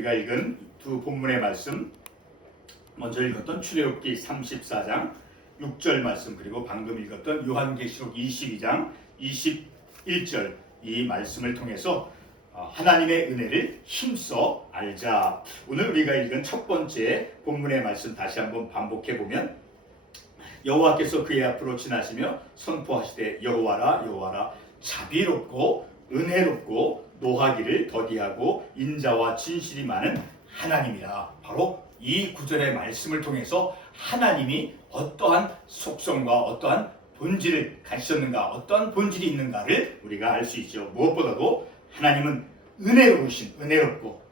우리가 읽은 두 본문의 말씀, 먼저 읽었던 출애굽기 34장 6절 말씀, 그리고 방금 읽었던 요한계시록 22장 21절 이 말씀을 통해서 하나님의 은혜를 힘써 알자. 오늘 우리가 읽은 첫 번째 본문의 말씀 다시 한번 반복해 보면, 여호와께서 그의 앞으로 지나시며 선포하시되 여호와라 여호와라 자비롭고 은혜롭고 노하기를 더디하고 인자와 진실이 많은 하나님이라. 바로 이 구절의 말씀을 통해서 하나님이 어떠한 속성과 어떠한 본질을 가지셨는가, 어떠한 본질이 있는가를 우리가 알 수 있죠. 무엇보다도 하나님은 은혜롭고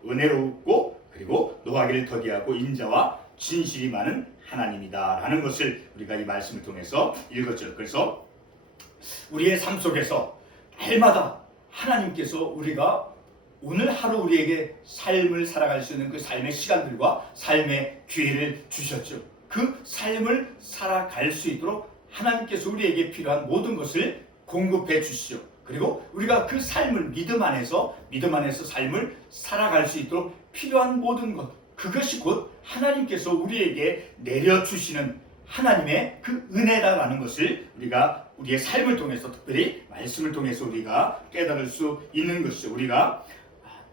그리고 노하기를 더디하고 인자와 진실이 많은 하나님이다 라는 것을 우리가 이 말씀을 통해서 읽었죠. 그래서 우리의 삶 속에서 날마다 하나님께서 우리가 오늘 하루 우리에게 삶을 살아갈 수 있는 그 삶의 시간들과 삶의 기회를 주셨죠. 그 삶을 살아갈 수 있도록 하나님께서 우리에게 필요한 모든 것을 공급해 주시죠. 그리고 우리가 그 삶을 믿음 안에서 삶을 살아갈 수 있도록 필요한 모든 것, 그것이 곧 하나님께서 우리에게 내려주시는 하나님의 그 은혜다라는 것을 우리가 우리의 삶을 통해서, 특별히 말씀을 통해서 우리가 깨달을 수 있는 것이죠. 우리가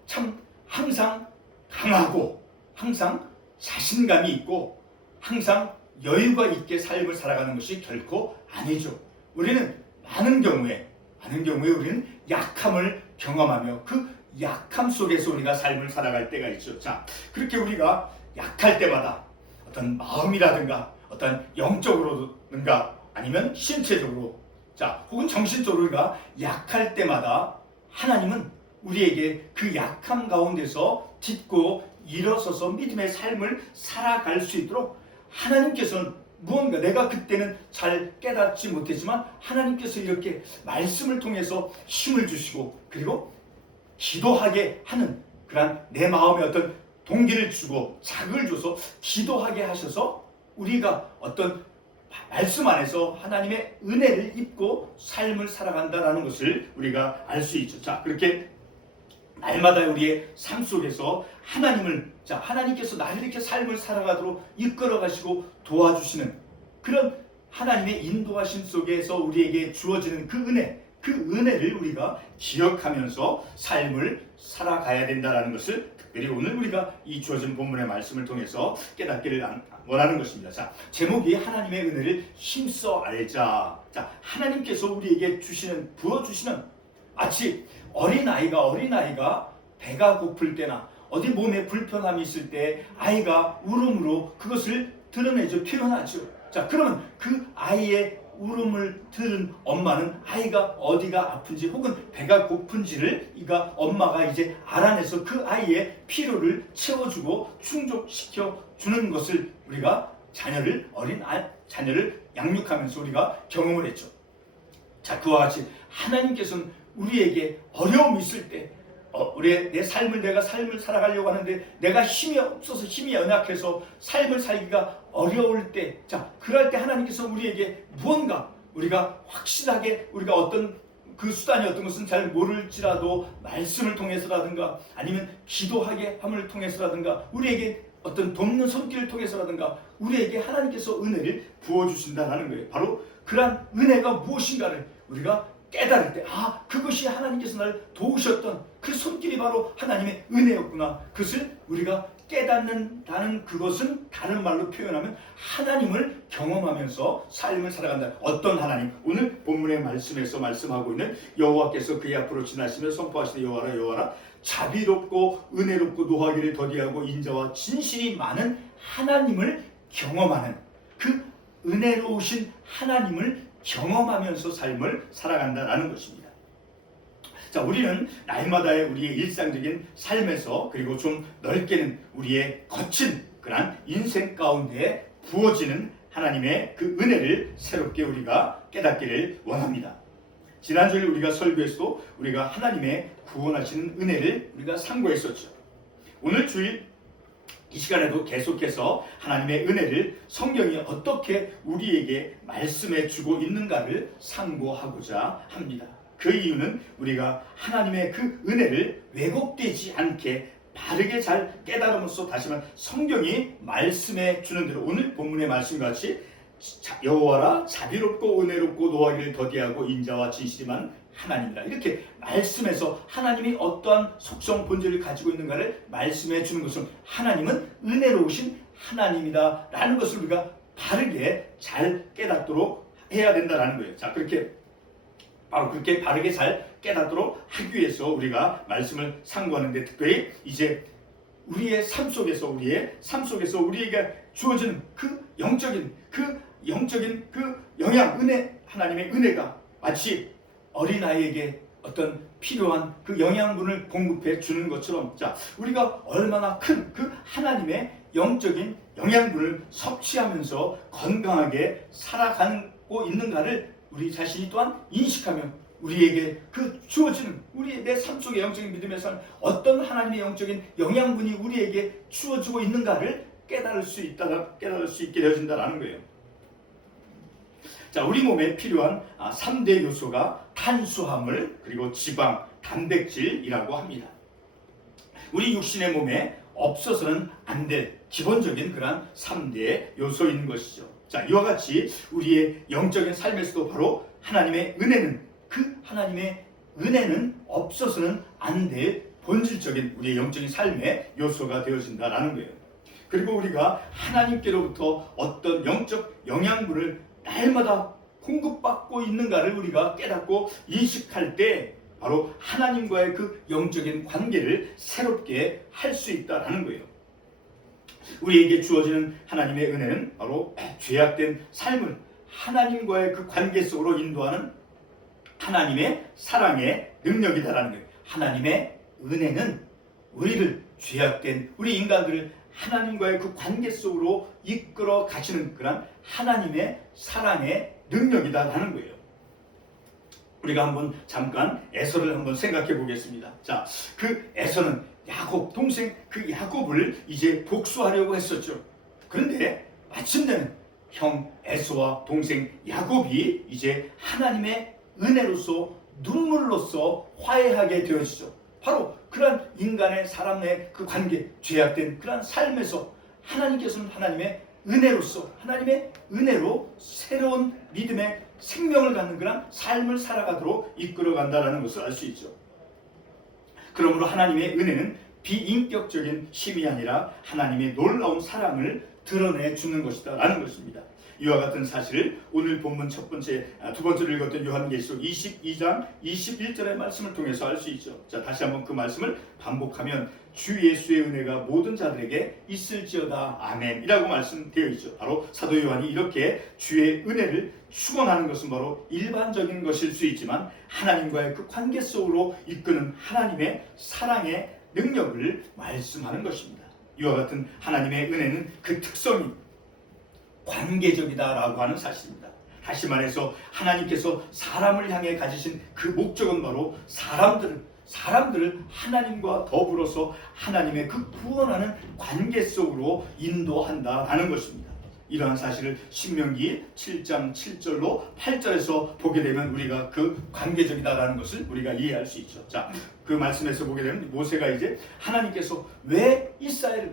참 항상 강하고 항상 자신감이 있고 항상 여유가 있게 삶을 살아가는 것이 결코 아니죠. 우리는 많은 경우에 우리는 약함을 경험하며 그 약함 속에서 우리가 삶을 살아갈 때가 있죠. 자, 그렇게 우리가 약할 때마다 어떤 마음이라든가 어떤 영적으로든가 아니면 신체적으로, 자, 혹은 정신적으로 우리가 약할 때마다 하나님은 우리에게 그 약함 가운데서 딛고 일어서서 믿음의 삶을 살아갈 수 있도록 하나님께서는 무언가, 내가 그때는 잘 깨닫지 못했지만 하나님께서 이렇게 말씀을 통해서 힘을 주시고 그리고 기도하게 하는 그런 내 마음에 어떤 동기를 주고 자극을 줘서 기도하게 하셔서 우리가 어떤 말씀 안에서 하나님의 은혜를 입고 삶을 살아간다는 것을 우리가 알 수 있죠. 자, 그렇게 날마다 우리의 삶 속에서 하나님께서 나를 이렇게 삶을 살아가도록 이끌어 가시고 도와주시는 그런 하나님의 인도하심 속에서 우리에게 주어지는 그 은혜를 우리가 기억하면서 삶을 살아가야 된다는 것을 특별히 오늘 우리가 이 주어진 본문의 말씀을 통해서 깨닫기를 원하는 것입니다. 자, 제목이 하나님의 은혜를 힘써 알자. 자, 하나님께서 우리에게 부어주시는, 마치 어린아이가 배가 고플 때나 어디 몸에 불편함이 있을 때 아이가 울음으로 그것을 드러내죠. 표현하죠. 자, 그러면 그 아이의 울음을 들은 엄마는 아이가 어디가 아픈지 혹은 배가 고픈지를 엄마가 이제 알아내서 그 아이의 필요를 채워주고 충족시켜 주는 것을 우리가 자녀를 양육하면서 우리가 경험을 했죠. 자, 그와 같이 하나님께서는 우리에게 어려움이 있을 때, 내 삶을 살아가려고 하는데 내가 힘이 없어서, 힘이 연약해서 삶을 살기가 어려울 때, 자, 그럴 때 하나님께서 우리에게 무언가 우리가 확실하게 우리가 어떤 그 수단이 어떤 것은 잘 모를지라도 말씀을 통해서라든가 아니면 기도하게 함을 통해서라든가 우리에게 어떤 돕는 손길을 통해서라든가 우리에게 하나님께서 은혜를 부어주신다는 거예요. 바로 그러한 은혜가 무엇인가를 우리가 깨달을 때, 그것이 하나님께서 나를 도우셨던 그 손길이 바로 하나님의 은혜였구나. 그것을 우리가 깨닫는다는, 그것은 다른 말로 표현하면 하나님을 경험하면서 삶을 살아간다. 어떤 하나님? 오늘 본문의 말씀에서 말씀하고 있는 여호와께서 그의 앞으로 지나시며 선포하시되 여호와라 여호와라 자비롭고 은혜롭고 노하기를 더디하고 인자와 진실이 많은 하나님을 경험하는, 그 은혜로우신 하나님을 경험하면서 삶을 살아간다는 것입니다. 자, 우리는 날마다의 우리의 일상적인 삶에서, 그리고 좀 넓게는 우리의 거친 그런 인생 가운데 부어지는 하나님의 그 은혜를 새롭게 우리가 깨닫기를 원합니다. 지난주에 우리가 설교에서도 우리가 하나님의 구원하시는 은혜를 우리가 상고했었죠. 오늘 주일 이 시간에도 계속해서 하나님의 은혜를 성경이 어떻게 우리에게 말씀해 주고 있는가를 상고하고자 합니다. 그 이유는 우리가 하나님의 그 은혜를 왜곡되지 않게 바르게 잘 깨달음으로써 다시 말해 성경이 말씀해 주는 대로 오늘 본문의 말씀같이 여호와라 자비롭고 은혜롭고 노하기를 더디하고 인자와 진실이 많은 하나님이다. 이렇게 말씀에서 하나님이 어떠한 속성 본질을 가지고 있는가를 말씀해 주는 것은 하나님은 은혜로우신 하나님이다 라는 것을 우리가 바르게 잘 깨닫도록 해야 된다라는 거예요. 자, 그렇게 바로 그렇게 바르게 잘 깨닫도록 하기 위해서 우리가 말씀을 상고하는데, 특별히 이제 우리의 삶 속에서 우리에게 주어지는 그 영적인 그 영향, 은혜, 하나님의 은혜가 마치 어린아이에게 어떤 필요한 그 영양분을 공급해 주는 것처럼, 자, 우리가 얼마나 큰 그 하나님의 영적인 영양분을 섭취하면서 건강하게 살아가고 있는가를 우리 자신이 또한 인식하며 우리에게 그 주어지는 우리의 내 삶 속의 영적인 믿음의 삶, 어떤 하나님의 영적인 영양분이 우리에게 주어지고 있는가를 깨달을 수 있게 되어진다는 거예요. 자, 우리 몸에 필요한 3대 요소가 탄수화물, 그리고 지방, 단백질이라고 합니다. 우리 육신의 몸에 없어서는 안 될 기본적인 그런 3대 요소인 것이죠. 자, 이와 같이 우리의 영적인 삶에서도 바로 하나님의 은혜는 없어서는 안 될 본질적인 우리의 영적인 삶의 요소가 되어진다라는 거예요. 그리고 우리가 하나님께로부터 어떤 영적 영양분을 날마다 공급받고 있는가를 우리가 깨닫고 인식할 때 바로 하나님과의 그 영적인 관계를 새롭게 할 수 있다는 거예요. 우리에게 주어지는 하나님의 은혜는 바로 죄악된 삶을 하나님과의 그 관계 속으로 인도하는 하나님의 사랑의 능력이다라는 거예요. 하나님의 은혜는 우리를, 죄악된 우리 인간들을 하나님과의 그 관계 속으로 이끌어 가시는 그런 하나님의 사랑의 능력이다라는 거예요. 우리가 한번 잠깐 에서를 한번 생각해 보겠습니다. 자, 그 에서는 야곱, 동생 그 야곱을 이제 복수하려고 했었죠. 그런데 마침내는 형 에서와 동생 야곱이 이제 하나님의 은혜로서 눈물로서 화해하게 되어지죠. 바로 그런 인간의 사람의 그 관계, 죄악된 그런 삶에서 하나님께서는 하나님의 은혜로서, 하나님의 은혜로 새로운 믿음의 생명을 갖는 그런 삶을 살아가도록 이끌어간다는 것을 알 수 있죠. 그러므로 하나님의 은혜는 비인격적인 힘이 아니라 하나님의 놀라운 사랑을 드러내 주는 것이다 라는 것입니다. 이와 같은 사실을 오늘 본문 두 번째로 읽었던 요한계시록 22장 21절의 말씀을 통해서 알 수 있죠. 자, 다시 한번 그 말씀을 반복하면 주 예수의 은혜가 모든 자들에게 있을지어다 아멘이라고 말씀되어 있죠. 바로 사도 요한이 이렇게 주의 은혜를 축원하는 것은 바로 일반적인 것일 수 있지만 하나님과의 그 관계 속으로 이끄는 하나님의 사랑의 능력을 말씀하는 것입니다. 이와 같은 하나님의 은혜는 그 특성이 관계적이다라고 하는 사실입니다. 다시 말해서 하나님께서 사람을 향해 가지신 그 목적은 바로 사람들을 하나님과 더불어서 하나님의 그 구원하는 관계 속으로 인도한다라는 것입니다. 이러한 사실을 신명기 7장 7절로 8절에서 보게 되면 우리가 그 관계적이다라는 것을 우리가 이해할 수 있죠. 자, 그 말씀에서 보게 되면 모세가 이제 하나님께서 왜 이스라엘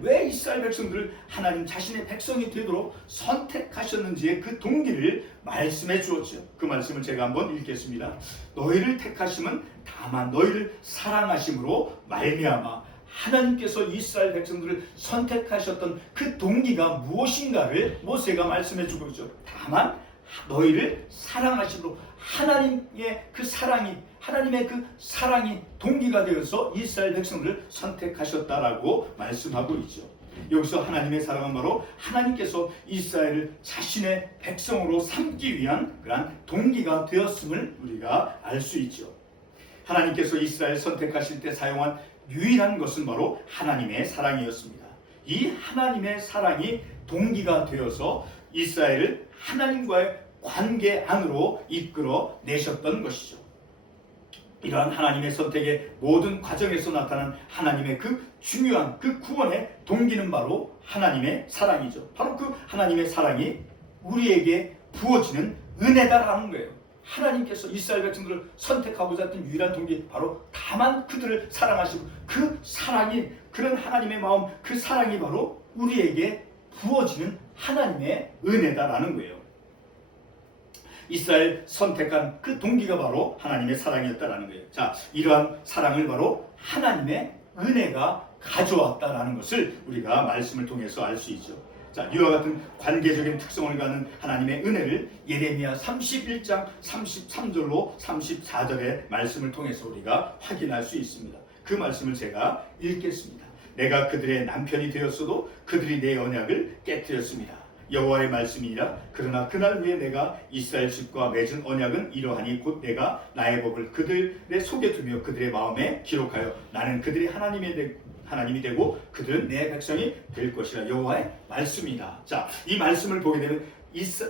백성들을 하나님 자신의 백성이 되도록 선택하셨는지의 그 동기를 말씀해 주었죠. 그 말씀을 제가 한번 읽겠습니다. 너희를 택하심은 다만 너희를 사랑하심으로 말미암아 하나님께서 이스라엘 백성들을 선택하셨던 그 동기가 무엇인가를 모세가 말씀해 주고 있죠. 다만 너희를 사랑하심으로 하나님의 그 사랑이 동기가 되어서 이스라엘 백성들을 선택하셨다라고 말씀하고 있죠. 여기서 하나님의 사랑은 바로 하나님께서 이스라엘을 자신의 백성으로 삼기 위한 그러한 동기가 되었음을 우리가 알 수 있죠. 하나님께서 이스라엘 선택하실 때 사용한 유일한 것은 바로 하나님의 사랑이었습니다. 이 하나님의 사랑이 동기가 되어서 이스라엘을 하나님과의 관계 안으로 이끌어 내셨던 것이죠. 이러한 하나님의 선택의 모든 과정에서 나타난 하나님의 그 중요한 그 구원의 동기는 바로 하나님의 사랑이죠. 바로 그 하나님의 사랑이 우리에게 부어지는 은혜다라는 거예요. 하나님께서 이스라엘 백성들을 선택하고자 했던 유일한 동기 바로 다만 그들을 사랑하시고 그 사랑이 그런 하나님의 마음, 그 사랑이 바로 우리에게 부어지는 하나님의 은혜다라는 거예요. 이스라엘 선택한 그 동기가 바로 하나님의 사랑이었다라는 거예요. 자, 이러한 사랑을 바로 하나님의 은혜가 가져왔다라는 것을 우리가 말씀을 통해서 알 수 있죠. 자, 이와 같은 관계적인 특성을 갖는 하나님의 은혜를 예레미야 31장 33절로 34절의 말씀을 통해서 우리가 확인할 수 있습니다. 그 말씀을 제가 읽겠습니다. 내가 그들의 남편이 되었어도 그들이 내 언약을 깨뜨렸습니다. 여호와의 말씀이니라. 그러나 그날 후에 내가 이스라엘 집과 맺은 언약은 이러하니 곧 내가 나의 법을 그들의 속에 두며 그들의 마음에 기록하여 나는 그들의 하나님이 되고 그들은 내 백성이 될 것이라. 여호와의 말씀이다. 자, 이 말씀을 보게 되면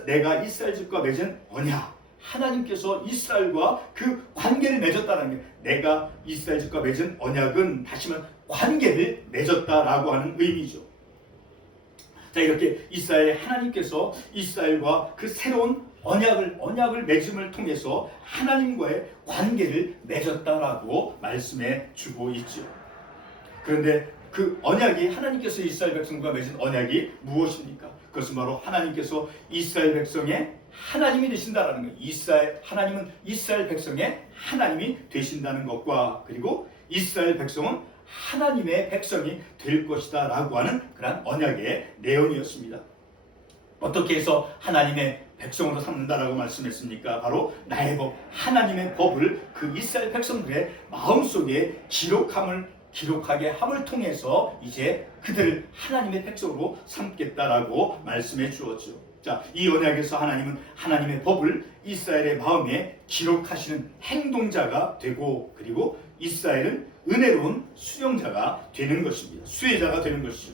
내가 이스라엘 집과 맺은 언약, 하나님께서 이스라엘과 그 관계를 맺었다는 게, 내가 이스라엘 집과 맺은 언약은 다시 말하면 관계를 맺었다라고 하는 의미죠. 자, 이렇게 이스라엘 하나님께서 이스라엘과 그 새로운 언약을 맺음을 통해서 하나님과의 관계를 맺었다라고 말씀해 주고 있죠. 그런데 그 언약이, 하나님께서 이스라엘 백성과 맺은 언약이 무엇입니까? 그것은 바로 하나님께서 이스라엘 백성의 하나님이 되신다라는 거예요. 하나님은 이스라엘 백성의 하나님이 되신다는 것과, 그리고 이스라엘 백성은 하나님의 백성이 될 것이다 라고 하는 그런 언약의 내용이었습니다. 어떻게 해서 하나님의 백성으로 삼는다라고 말씀했습니까? 바로 나의 법, 하나님의 법을 그 이스라엘 백성들의 마음속에 기록하게 함을 통해서 이제 그들을 하나님의 백성으로 삼겠다라고 말씀해 주었죠. 자, 이 언약에서 하나님은 하나님의 법을 이스라엘의 마음에 기록하시는 행동자가 되고, 그리고 이스라엘은 은혜로운 수용자가 되는 것입니다. 수혜자가 되는 것이죠.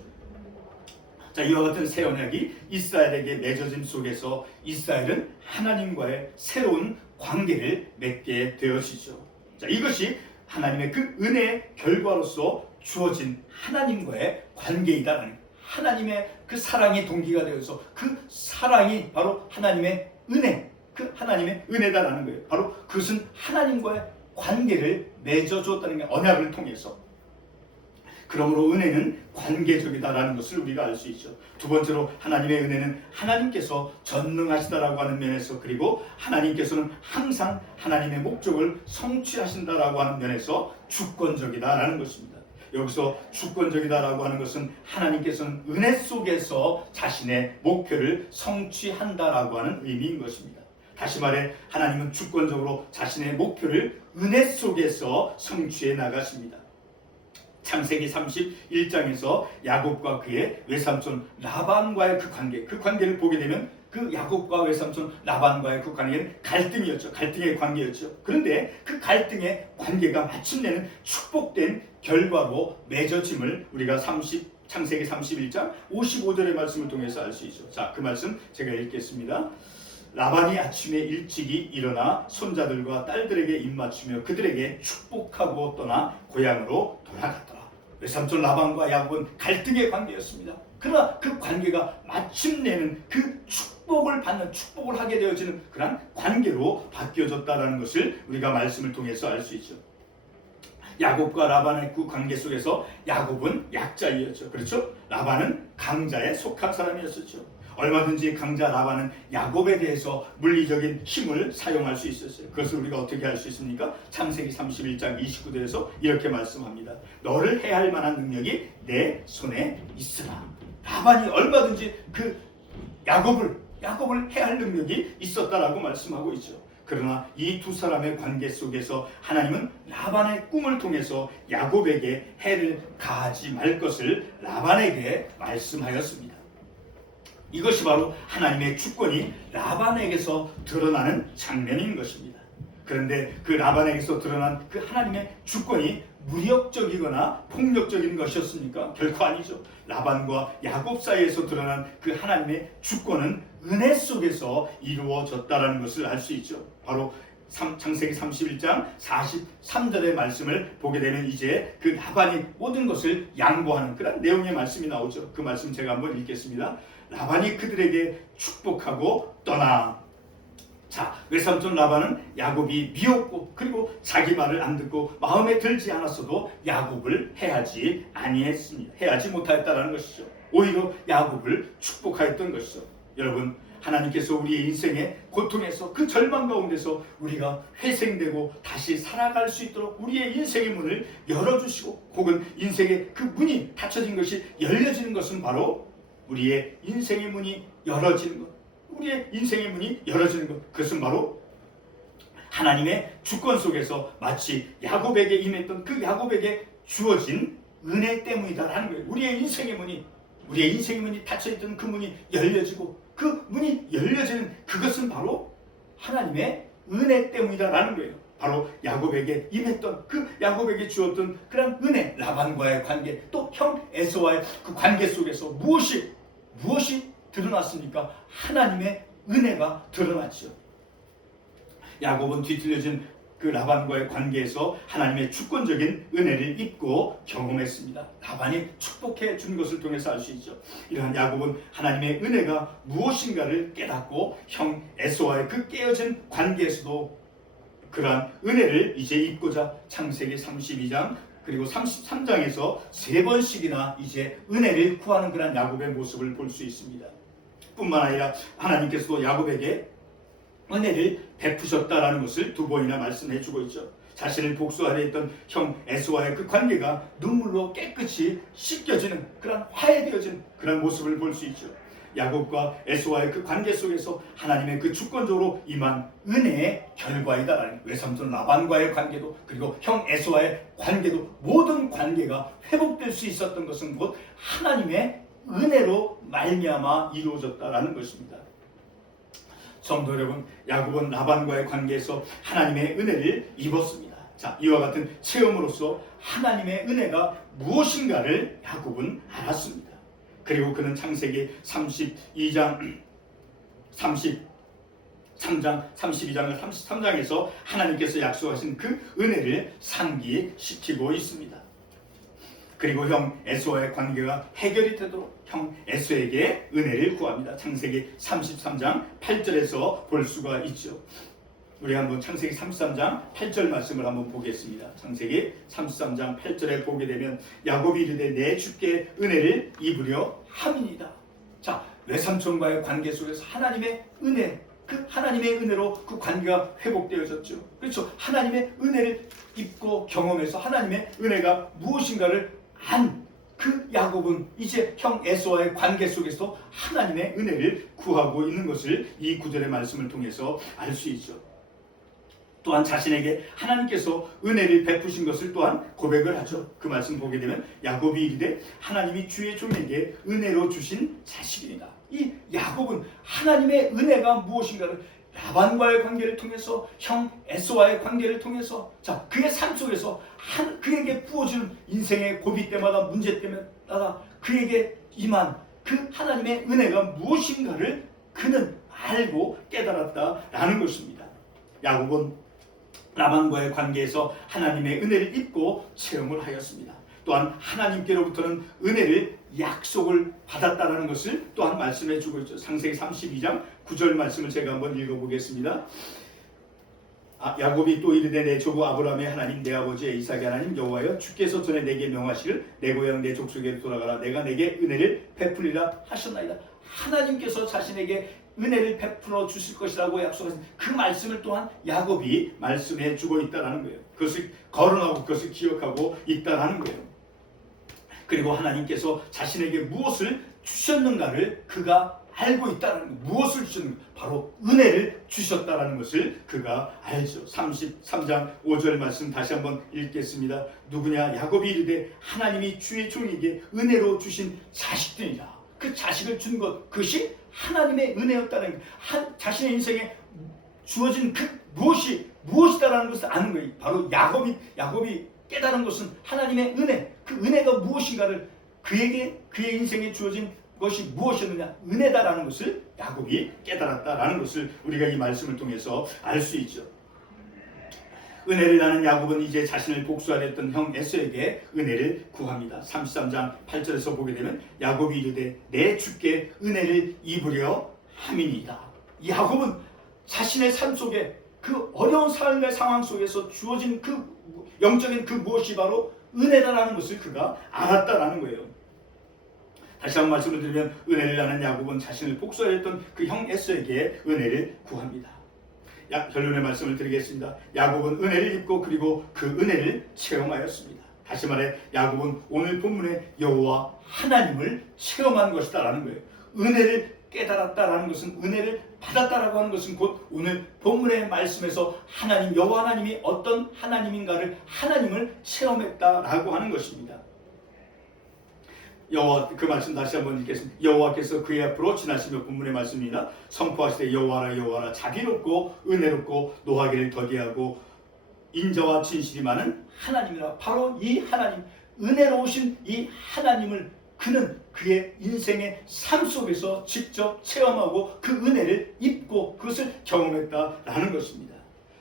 자, 이와 같은 새 언약이 이스라엘에게 맺어짐 속에서 이스라엘은 하나님과의 새로운 관계를 맺게 되어지죠. 자, 이것이 하나님의 그 은혜의 결과로서 주어진 하나님과의 관계이다라는, 하나님의 그 사랑이 동기가 되어서 그 사랑이 바로 하나님의 은혜, 그 하나님의 은혜다라는 거예요. 바로 그것은 하나님과의 관계를 맺어주었다는 게, 언약을 통해서. 그러므로 은혜는 관계적이다라는 것을 우리가 알 수 있죠. 두 번째로 하나님의 은혜는 하나님께서 전능하시다라고 하는 면에서, 그리고 하나님께서는 항상 하나님의 목적을 성취하신다라고 하는 면에서 주권적이다라는 것입니다. 여기서 주권적이다라고 하는 것은 하나님께서는 은혜 속에서 자신의 목표를 성취한다라고 하는 의미인 것입니다. 다시 말해 하나님은 주권적으로 자신의 목표를 은혜 속에서 성취해 나가십니다. 창세기 31장에서 야곱과 그의 외삼촌 라반과의 그 관계를 보게 되면 그 야곱과 외삼촌 라반과의 그 관계는 갈등의 관계였죠. 그런데 그 갈등의 관계가 마침내는 축복된 결과로 맺어짐을 우리가 창세기 31장 55절의 말씀을 통해서 알 수 있죠. 자, 그 말씀 제가 읽겠습니다. 라반이 아침에 일찍이 일어나 손자들과 딸들에게 입맞추며 그들에게 축복하고 떠나 고향으로 돌아갔더라. 외삼촌 라반과 야곱은 갈등의 관계였습니다. 그러나 그 관계가 마침내는 그 축복을 하게 되어지는 그런 관계로 바뀌어졌다는 것을 우리가 말씀을 통해서 알 수 있죠. 야곱과 라반의 그 관계 속에서 야곱은 약자이었죠. 그렇죠? 라반은 강자에 속한 사람이었었죠. 얼마든지 강자 라반은 야곱에 대해서 물리적인 힘을 사용할 수 있었어요. 그것을 우리가 어떻게 할 수 있습니까? 창세기 31장 29절에서 이렇게 말씀합니다. 너를 해할 만한 능력이 내 손에 있으나. 라반이 얼마든지 그 야곱을 해할 능력이 있었다라고 말씀하고 있죠. 그러나 이 두 사람의 관계 속에서 하나님은 라반의 꿈을 통해서 야곱에게 해를 가하지 말 것을 라반에게 말씀하였습니다. 이것이 바로 하나님의 주권이 라반에게서 드러나는 장면인 것입니다. 그런데 그 라반에게서 드러난 그 하나님의 주권이 무력적이거나 폭력적인 것이었습니까? 결코 아니죠. 라반과 야곱 사이에서 드러난 그 하나님의 주권은 은혜 속에서 이루어졌다는 것을 알 수 있죠. 바로 창세기 31장 43절의 말씀을 보게 되면 이제 그 라반이 모든 것을 양보하는 그런 내용의 말씀이 나오죠. 그 말씀 제가 한번 읽겠습니다. 라반이 그들에게 축복하고 떠나. 자, 외삼촌 라반은 야곱이 미웠고 그리고 자기 말을 안 듣고 마음에 들지 않았어도 야곱을 해하지 못하였다는 것이죠. 오히려 야곱을 축복하였던 것이죠. 여러분, 하나님께서 우리의 인생의 고통에서 그 절망 가운데서 우리가 회생되고 다시 살아갈 수 있도록 우리의 인생의 문을 열어주시고, 혹은 인생의 그 문이 닫혀진 것이 열려지는 것은 바로 우리의 인생의 문이 열어지는 것, 우리의 인생의 문이 열어지는 것, 그것은 바로 하나님의 주권 속에서 마치 야곱에게 임했던 그 야곱에게 주어진 은혜 때문이다라는 거예요. 우리의 인생의 문이 닫혀있던 그 문이 열려지고, 그 문이 열려지는 그것은 바로 하나님의 은혜 때문이다라는 거예요. 바로 야곱에게 임했던, 그 야곱에게 주었던 그런 은혜, 라반과의 관계, 또 형 에서와의 그 관계 속에서 무엇이 드러났습니까? 하나님의 은혜가 드러났죠. 야곱은 뒤틀려진 그 라반과의 관계에서 하나님의 주권적인 은혜를 입고 경험했습니다. 라반이 축복해 준 것을 통해서 알 수 있죠. 이러한 야곱은 하나님의 은혜가 무엇인가를 깨닫고 형 에서와의 그 깨어진 관계에서도 그러한 은혜를 이제 입고자 창세기 32장 그리고 33장에서 3번씩이나 이제 은혜를 구하는 그런 야곱의 모습을 볼 수 있습니다. 뿐만 아니라 하나님께서도 야곱에게 은혜를 베푸셨다라는 것을 2번이나 말씀해 주고 있죠. 자신을 복수하려 했던 형 에서와의 그 관계가 눈물로 깨끗이 씻겨지는, 그런 화해되어진 그런 모습을 볼 수 있죠. 야곱과 에서와의 그 관계 속에서 하나님의 그 주권적으로 임한 은혜의 결과이다라는, 외삼촌 라반과의 관계도 그리고 형 에서와의 관계도, 모든 관계가 회복될 수 있었던 것은 곧 하나님의 은혜로 말미암아 이루어졌다라는 것입니다. 성도 여러분, 야곱은 라반과의 관계에서 하나님의 은혜를 입었습니다. 자, 이와 같은 체험으로서 하나님의 은혜가 무엇인가를 야곱은 알았습니다. 그리고 그는 창세기 32장 32장을 33장에서 하나님께서 약속하신 그 은혜를 상기시키고 있습니다. 그리고 형 에서와의 관계가 해결이 되도록 형 에서에게 은혜를 구합니다. 창세기 33장 8절에서 볼 수가 있죠. 우리 한번 창세기 33장 8절 말씀을 한번 보겠습니다. 창세기 33장 8절에 보게 되면 야곱이 이르되 내 주께 은혜를 입으려 함이니이다. 자, 외삼촌과의 관계 속에서 하나님의 은혜, 그 하나님의 은혜로 그 관계가 회복되어졌죠. 그렇죠. 하나님의 은혜를 입고 경험해서 하나님의 은혜가 무엇인가를 안 그 야곱은 이제 형 에서와의 관계 속에서 하나님의 은혜를 구하고 있는 것을 이 구절의 말씀을 통해서 알 수 있죠. 또한 자신에게 하나님께서 은혜를 베푸신 것을 또한 고백을 하죠. 그 말씀 보게 되면 야곱이 이르되 하나님이 주의 종에게 은혜로 주신 자식이니라. 이 야곱은 하나님의 은혜가 무엇인가를 라반과의 관계를 통해서, 형 에서와의 관계를 통해서, 자, 그의 삶 속에서 그에게 부어주는 인생의 고비 때마다, 문제 때마다 그에게 임한 그 하나님의 은혜가 무엇인가를 그는 알고 깨달았다라는 것입니다. 야곱은 라반과의 관계에서 하나님의 은혜를 입고 체험을 하였습니다. 또한 하나님께로부터는 은혜를 약속을 받았다는 것을 또한 말씀해 주고 있죠. 창세기 32장 9절 말씀을 제가 한번 읽어보겠습니다. 야곱이 또 이르되 내 조부 아브라함의 하나님 내 아버지 이삭의 하나님 여호와여 주께서 전에 내게 명하시길 내 고향 내 족속에로 돌아가라 내가 내게 은혜를 베풀리라 하셨나이다. 하나님께서 자신에게 은혜를 베풀어 주실 것이라고 약속하신 그 말씀을 또한 야곱이 말씀해 주고 있다는 거예요. 그것을 거론하고 그것을 기억하고 있다는 거예요. 그리고 하나님께서 자신에게 무엇을 주셨는가를 그가 알고 있다는 거예요. 무엇을 주셨는가? 바로 은혜를 주셨다는 것을 그가 알죠. 33장 5절 말씀 다시 한번 읽겠습니다. 누구냐? 야곱이 이르되 하나님이 주의 종에게 은혜로 주신 자식들이라. 그 자식을 준 것, 그것이 하나님의 은혜였다는 거예요. 자신의 인생에 주어진 그 무엇이다라는 것을 아는 거예요. 바로 야곱이 깨달은 것은 하나님의 은혜, 그 은혜가 무엇인가를 그의 인생에 주어진 것이 무엇이었느냐, 은혜다라는 것을 야곱이 깨달았다라는 것을 우리가 이 말씀을 통해서 알 수 있죠. 은혜를 아는 야곱은 이제 자신을 복수하려 했던 형 에서에게 은혜를 구합니다. 33장 8절에서 보게 되면 야곱이 이르되 내 주께 은혜를 입으려 함이니이다. 야곱은 자신의 삶 속에 그 어려운 삶의 상황 속에서 주어진 그 영적인 그 무엇이 바로 은혜다라는 것을 그가 알았다라는 거예요. 다시 한번 말씀을 드리면 은혜를 아는 야곱은 자신을 복수하였던 그 형 에서에게 은혜를 구합니다. 결론의 말씀을 드리겠습니다. 야곱은 은혜를 입고 그리고 그 은혜를 체험하였습니다. 다시 말해 야곱은 오늘 본문의 여호와 하나님을 체험한 것이다라는 거예요. 은혜를 깨달았다라는 것은, 은혜를 받았다라고 하는 것은 곧 오늘 본문의 말씀에서 하나님, 여호와 하나님이 어떤 하나님인가를, 하나님을 체험했다라고 하는 것입니다. 여호와, 그 말씀 다시 한번 읽겠습니다. 여호와께서 그의 앞으로 지나시며, 본문의 말씀입니다. 선포하시되 여호와라 여호와라, 자비롭고 은혜롭고 노하기를 더디하고 인자와 진실이 많은 하나님이라. 바로 이 하나님, 은혜로우신 이 하나님을 그는 그의 인생의 삶 속에서 직접 체험하고 그 은혜를 입고 그것을 경험했다라는 것입니다.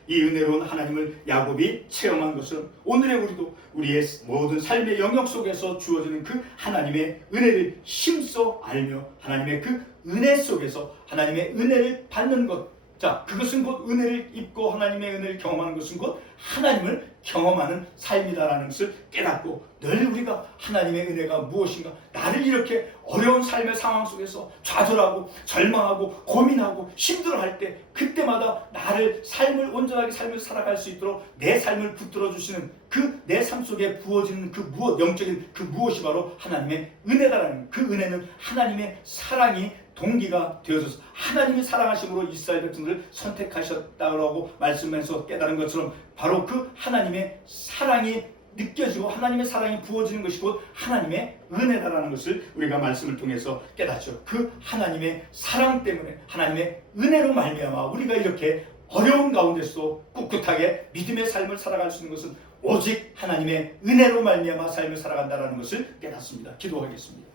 이 은혜로운 하나님을 야곱이 체험한 것은 오늘의 우리도 우리의 모든 삶의 영역 속에서 주어지는 그 하나님의 은혜를 힘써 알며 하나님의 그 은혜 속에서 하나님의 은혜를 받는 것, 자, 그것은 곧 은혜를 입고 하나님의 은혜를 경험하는 것은 곧 하나님을 경험하는 삶이다라는 것을 깨닫고, 늘 우리가 하나님의 은혜가 무엇인가, 나를 이렇게 어려운 삶의 상황 속에서 좌절하고 절망하고 고민하고 힘들어할 때, 그때마다 나를 삶을 온전하게 삶을 살아갈 수 있도록 내 삶을 붙들어 주시는 그 내 삶 속에 부어지는 그 무엇, 영적인 그 무엇이 바로 하나님의 은혜다라는, 그 은혜는 하나님의 사랑이 동기가 되어져서 하나님이 사랑하심으로 이스라엘 백성들을 선택하셨다고 말씀에서 깨달은 것처럼 바로 그 하나님의 사랑이 느껴지고 하나님의 사랑이 부어지는 것이 곧 하나님의 은혜다라는 것을 우리가 말씀을 통해서 깨닫죠. 그 하나님의 사랑 때문에, 하나님의 은혜로 말미암아 우리가 이렇게 어려운 가운데서도 꿋꿋하게 믿음의 삶을 살아갈 수 있는 것은 오직 하나님의 은혜로 말미암아 삶을 살아간다는 것을 깨닫습니다. 기도하겠습니다.